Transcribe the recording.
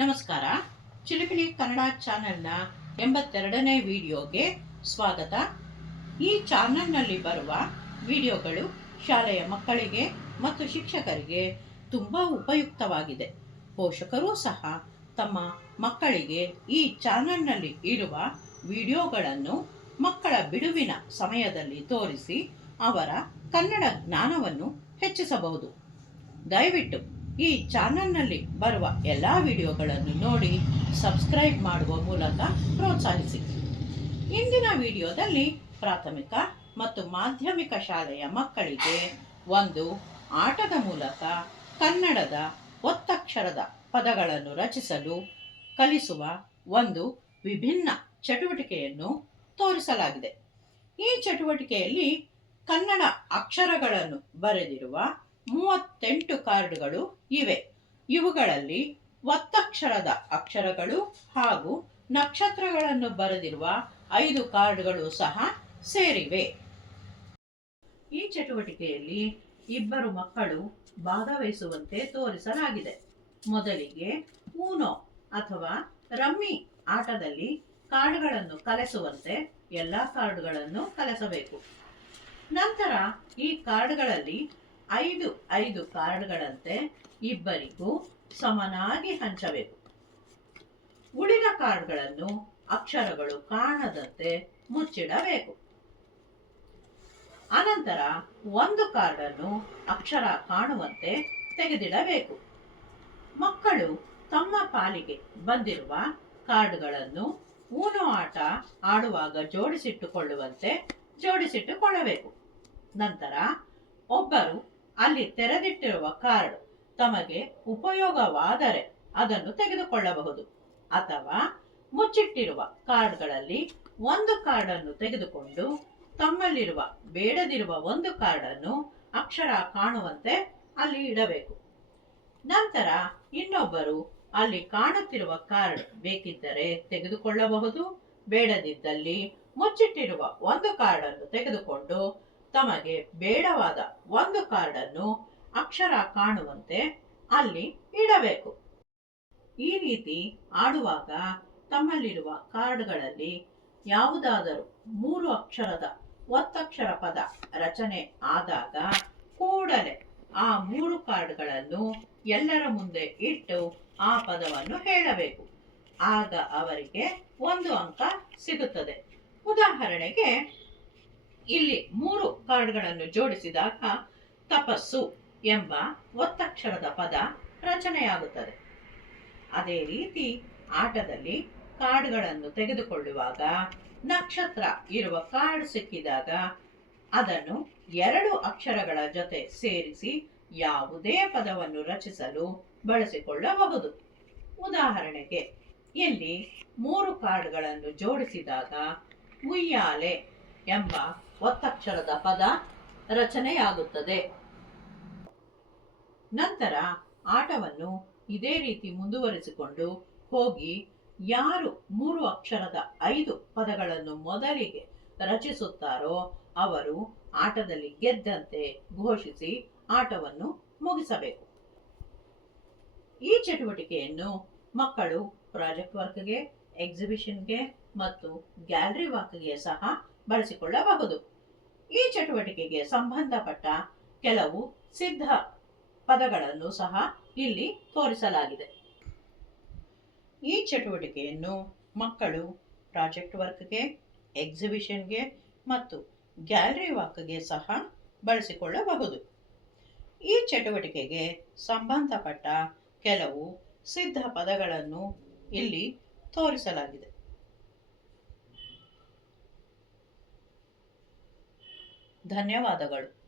ನಮಸ್ಕಾರ. ಚಿಲಿಪಿಲಿ ಕನ್ನಡ ಚಾನೆಲ್ನ ಎಂಬತ್ತೆರಡನೇ ವಿಡಿಯೋಗೆ ಸ್ವಾಗತ. ಈ ಚಾನೆಲ್ನಲ್ಲಿ ಬರುವ ವಿಡಿಯೋಗಳು ಶಾಲೆಯ ಮಕ್ಕಳಿಗೆ ಮತ್ತು ಶಿಕ್ಷಕರಿಗೆ ತುಂಬ ಉಪಯುಕ್ತವಾಗಿದೆ. ಪೋಷಕರೂ ಸಹ ತಮ್ಮ ಮಕ್ಕಳಿಗೆ ಈ ಚಾನೆಲ್ನಲ್ಲಿ ಇರುವ ವಿಡಿಯೋಗಳನ್ನು ಮಕ್ಕಳ ಬಿಡುವಿನ ಸಮಯದಲ್ಲಿ ತೋರಿಸಿ ಅವರ ಕನ್ನಡ ಜ್ಞಾನವನ್ನು ಹೆಚ್ಚಿಸಬಹುದು. ದಯವಿಟ್ಟು ಈ ಚಾನಲ್ನಲ್ಲಿ ಬರುವ ಎಲ್ಲ ವಿಡಿಯೋಗಳನ್ನು ನೋಡಿ ಸಬ್ಸ್ಕ್ರೈಬ್ ಮಾಡುವ ಮೂಲಕ ಪ್ರೋತ್ಸಾಹಿಸಿ. ಇಂದಿನ ವಿಡಿಯೋದಲ್ಲಿ ಪ್ರಾಥಮಿಕ ಮತ್ತು ಮಾಧ್ಯಮಿಕ ಶಾಲೆಯ ಮಕ್ಕಳಿಗೆ ಒಂದು ಆಟದ ಮೂಲಕ ಕನ್ನಡದ ಒತ್ತಕ್ಷರದ ಪದಗಳನ್ನು ರಚಿಸಲು, ಕಲಿಸುವ ಒಂದು ವಿಭಿನ್ನ ಚಟುವಟಿಕೆಯನ್ನು ತೋರಿಸಲಾಗಿದೆ. ಈ ಚಟುವಟಿಕೆಯಲ್ಲಿ ಕನ್ನಡ ಅಕ್ಷರಗಳನ್ನು ಬರೆದಿರುವ ಮೂವತ್ತೆಂಟು ಕಾರ್ಡ್ಗಳು ಇವೆ. ಇವುಗಳಲ್ಲಿ ಒತ್ತಕ್ಷರದ ಅಕ್ಷರಗಳು ಹಾಗೂ ನಕ್ಷತ್ರಗಳನ್ನು ಬರೆದಿರುವ ಐದು ಕಾರ್ಡ್ಗಳು ಸಹ ಸೇರಿವೆ. ಈ ಚಟುವಟಿಕೆಯಲ್ಲಿ ಇಬ್ಬರು ಮಕ್ಕಳು ಭಾಗವಹಿಸುವಂತೆ ತೋರಿಸಲಾಗಿದೆ. ಮೊದಲಿಗೆ ಊನೋ ಅಥವಾ ರಮ್ಮಿ ಆಟದಲ್ಲಿ ಕಾರ್ಡ್ಗಳನ್ನು ಕಲೆಸುವಂತೆ ಎಲ್ಲ ಕಾರ್ಡ್ಗಳನ್ನು ಕಲೆಸಬೇಕು. ನಂತರ ಈ ಕಾರ್ಡ್ಗಳಲ್ಲಿ ಐದು ಐದು ಕಾರ್ಡ್ಗಳಂತೆ ಇಬ್ಬರಿಗೂ ಸಮನಾಗಿ ಹಂಚಬೇಕು. ಉಳಿದ ಕಾರ್ಡ್ಗಳನ್ನು ಅಕ್ಷರಗಳು ಕಾಣದಂತೆ ಮುಚ್ಚಿಡಬೇಕು. ಅನಂತರ ಒಂದು ಕಾರ್ಡನ್ನು ಅಕ್ಷರ ಕಾಣುವಂತೆ ತೆಗೆದಿಡಬೇಕು. ಮಕ್ಕಳು ತಮ್ಮ ಪಾಲಿಗೆ ಬಂದಿರುವ ಕಾರ್ಡ್ಗಳನ್ನು ಊನು ಆಟ ಆಡುವಾಗ ಜೋಡಿಸಿಟ್ಟುಕೊಳ್ಳುವಂತೆ ಜೋಡಿಸಿಟ್ಟುಕೊಳ್ಳಬೇಕು. ನಂತರ ಒಬ್ಬರು ಅಲ್ಲಿ ತೆರೆದಿಟ್ಟಿರುವ ಕಾರ್ಡ್ ತಮಗೆ ಉಪಯೋಗವಾದರೆ ಅದನ್ನು ತೆಗೆದುಕೊಳ್ಳಬಹುದು. ಅಥವಾ ಮುಚ್ಚಿಟ್ಟಿರುವ ಕಾರ್ಡ್ಗಳಲ್ಲಿ ಒಂದು ಕಾರ್ಡನ್ನು ತೆಗೆದುಕೊಂಡು ತಮ್ಮಲ್ಲಿರುವ ಬೇಡದಿರುವ ಒಂದು ಕಾರ್ಡನ್ನು ಅಕ್ಷರ ಕಾಣುವಂತೆ ಅಲ್ಲಿ ಇಡಬೇಕು. ನಂತರ ಇನ್ನೊಬ್ಬರು ಅಲ್ಲಿ ಕಾಣುತ್ತಿರುವ ಕಾರ್ಡ್ ಬೇಕಿದ್ದರೆ ತೆಗೆದುಕೊಳ್ಳಬಹುದು. ಬೇಡದಿದ್ದಲ್ಲಿ ಮುಚ್ಚಿಟ್ಟಿರುವ ಒಂದು ಕಾರ್ಡನ್ನು ತೆಗೆದುಕೊಂಡು ತಮಗೆ ಬೇಡವಾದ ಒಂದು ಕಾರ್ಡನ್ನು ಅಕ್ಷರ ಕಾಣುವಂತೆ ಅಲ್ಲಿ ಇಡಬೇಕು. ಈ ರೀತಿ ಆಡುವಾಗ ತಮ್ಮಲ್ಲಿರುವ ಕಾರ್ಡ್ಗಳಲ್ಲಿ ಯಾವುದಾದರೂ ಮೂರು ಅಕ್ಷರದ ಒತ್ತಕ್ಷರ ಪದ ರಚನೆ ಆದಾಗ ಕೂಡಲೇ ಆ ಮೂರು ಕಾರ್ಡ್ಗಳನ್ನು ಎಲ್ಲರ ಮುಂದೆ ಇಟ್ಟು ಆ ಪದವನ್ನು ಹೇಳಬೇಕು. ಆಗ ಅವರಿಗೆ ಒಂದು ಅಂಕ ಸಿಗುತ್ತದೆ. ಉದಾಹರಣೆಗೆ ಇಲ್ಲಿ ಮೂರು ಕಾರ್ಡ್ಗಳನ್ನು ಜೋಡಿಸಿದಾಗ ತಪಸ್ಸು ಎಂಬ ಒತ್ತಕ್ಷರದ ಪದ ರಚನೆಯಾಗುತ್ತದೆ. ಅದೇ ರೀತಿ ಆಟದಲ್ಲಿ ಕಾರ್ಡ್ಗಳನ್ನು ತೆಗೆದುಕೊಳ್ಳುವಾಗ ನಕ್ಷತ್ರ ಇರುವ ಕಾರ್ಡ್ ಸಿಕ್ಕಿದಾಗ ಅದನ್ನು ಎರಡು ಅಕ್ಷರಗಳ ಜೊತೆ ಸೇರಿಸಿ ಯಾವುದೇ ಪದವನ್ನು ರಚಿಸಲು ಬಳಸಿಕೊಳ್ಳಬಹುದು. ಉದಾಹರಣೆಗೆ, ಇಲ್ಲಿ ಮೂರು ಕಾರ್ಡ್ಗಳನ್ನು ಜೋಡಿಸಿದಾಗ ಉಯ್ಯಾಲೆ ಎಂಬ ಒತ್ತಕ್ಷರದ ಪದ ರಚನೆಯಾಗುತ್ತದೆ. ನಂತರ ಆಟವನ್ನು ಇದೇ ರೀತಿ ಮುಂದುವರಿಸಿಕೊಂಡು ಹೋಗಿ ಯಾರು ಮೂರು ಅಕ್ಷರದ ಐದು ಪದಗಳನ್ನು ಮೊದಲಿಗೆ ರಚಿಸುತ್ತಾರೋ ಅವರು ಆಟದಲ್ಲಿ ಗೆದ್ದಂತೆ ಘೋಷಿಸಿ ಆಟವನ್ನು ಮುಗಿಸಬೇಕು. ಈ ಚಟುವಟಿಕೆಯನ್ನು ಮಕ್ಕಳು ಪ್ರಾಜೆಕ್ಟ್ ವರ್ಕ್ಗೆ, ಎಕ್ಸಿಬಿಷನ್ಗೆ ಮತ್ತು ಗ್ಯಾಲರಿ ವಾಕ್ಗೆ ಸಹ ಬಳಸಿಕೊಳ್ಳಬಹುದು. ಈ ಚಟುವಟಿಕೆಗೆ ಸಂಬಂಧಪಟ್ಟ ಕೆಲವು ಸಿದ್ಧ ಪದಗಳನ್ನು ಸಹ ಇಲ್ಲಿ ತೋರಿಸಲಾಗಿದೆ. ಈ ಚಟುವಟಿಕೆಯನ್ನು ಮಕ್ಕಳು ಪ್ರಾಜೆಕ್ಟ್ ವರ್ಕ್ಗೆ, ಎಕ್ಸಿಬಿಷನ್ಗೆ ಮತ್ತು ಗ್ಯಾಲರಿ ವಾಕ್ಗೆ ಸಹ ಬಳಸಿಕೊಳ್ಳಬಹುದು. ಈ ಚಟುವಟಿಕೆಗೆ ಸಂಬಂಧಪಟ್ಟ ಕೆಲವು ಸಿದ್ಧ ಪದಗಳನ್ನು ಇಲ್ಲಿ ತೋರಿಸಲಾಗಿದೆ. ಧನ್ಯವಾದಗಳು.